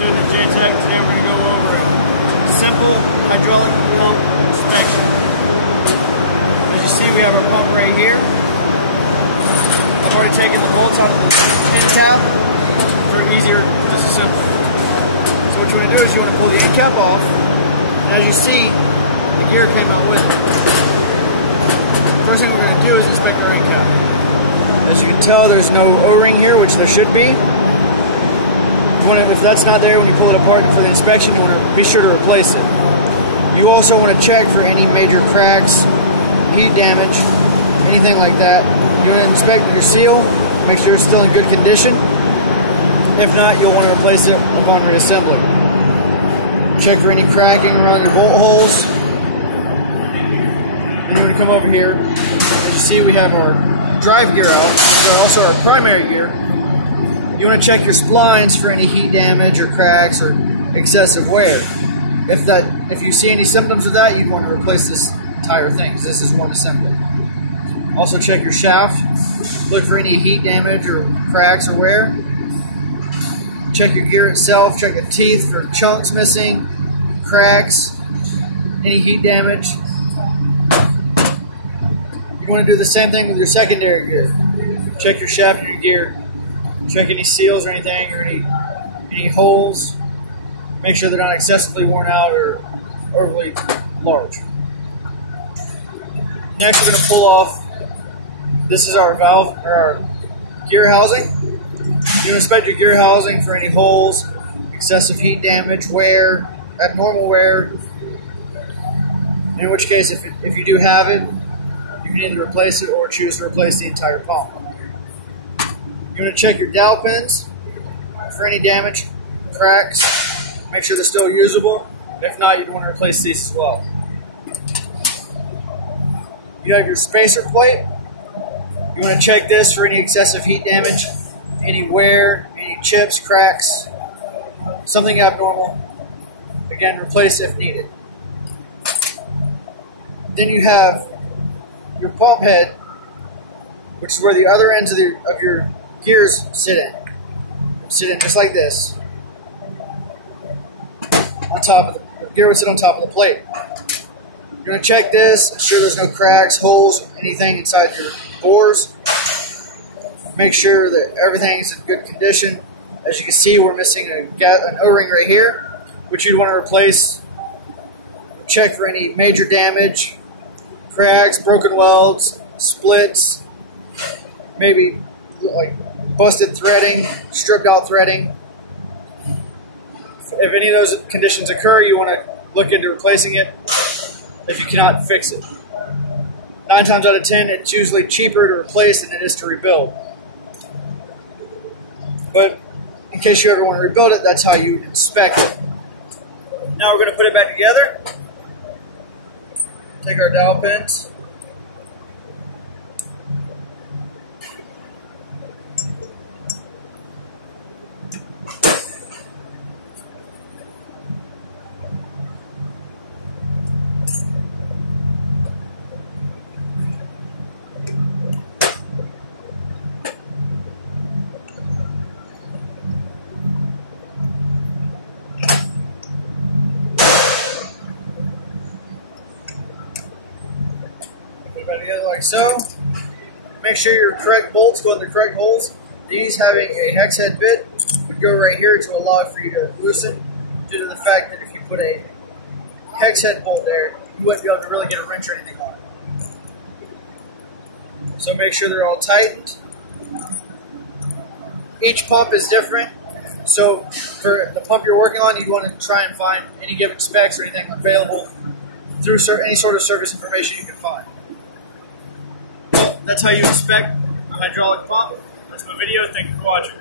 student at J-Tech. Today we're going to go over a simple hydraulic pump inspection. As you see, we have our pump right here. I've already taken the bolts out of the end cap for easier disassembly. So what you want to do is you want to pull the end cap off, and as you see, the gear came out with it. First thing we're going to do is inspect our end cap. As you can tell, there's no O-ring here, which there should be. If that's not there when you pull it apart for the inspection, you want to be sure to replace it. You also want to check for any major cracks, heat damage, anything like that. You want to inspect your seal, make sure it's still in good condition. If not, you'll want to replace it upon reassembly. Check for any cracking around your bolt holes. Then you want to come over here. As you see, we have our drive gear out, which is also our primary gear. You want to check your splines for any heat damage or cracks or excessive wear. If you see any symptoms of that, you'd want to replace this entire thing, because this is one assembly. Also check your shaft. Look for any heat damage or cracks or wear. Check your gear itself. Check the teeth for chunks missing, cracks, any heat damage. You want to do the same thing with your secondary gear. Check your shaft and your gear. Check any seals or anything, or any holes. Make sure they're not excessively worn out or overly large. Next, we're going to pull off. This is our valve, or our gear housing. You inspect your gear housing for any holes, excessive heat damage, wear, abnormal wear. In which case, if you do have it, you can either replace it or choose to replace the entire pump. You want to check your dowel pins for any damage, cracks. Make sure they're still usable. If not, you'd want to replace these as well. You have your spacer plate. You want to check this for any excessive heat damage, any wear, any chips, cracks, something abnormal. Again, replace if needed. Then you have your pump head, which is where the other ends of your gears sit in. Sit in just like this. On top of the gear would sit on top of the plate. You're going to check this, ensure there's no cracks, holes, anything inside your bores. Make sure that everything's in good condition. As you can see, we're missing an O-ring right here, which you'd want to replace. Check for any major damage, cracks, broken welds, splits, maybe like busted threading, stripped out threading. If any of those conditions occur, you want to look into replacing it if you cannot fix it. 9 times out of 10, it's usually cheaper to replace than it is to rebuild. But in case you ever want to rebuild it, that's how you inspect it. Now we're going to put it back together. Take our dowel pins. Put it back together like so. Make sure your correct bolts go in the correct holes. These, having a hex head bit, would go right here to allow for you to loosen, due to the fact that if you put a hex head bolt there, you wouldn't be able to really get a wrench or anything on it. So make sure they're all tightened. Each pump is different. So for the pump you're working on, you'd want to try and find any given specs or anything available through any sort of service information you can find. Well, that's how you inspect a hydraulic pump. That's my video. Thank you for watching.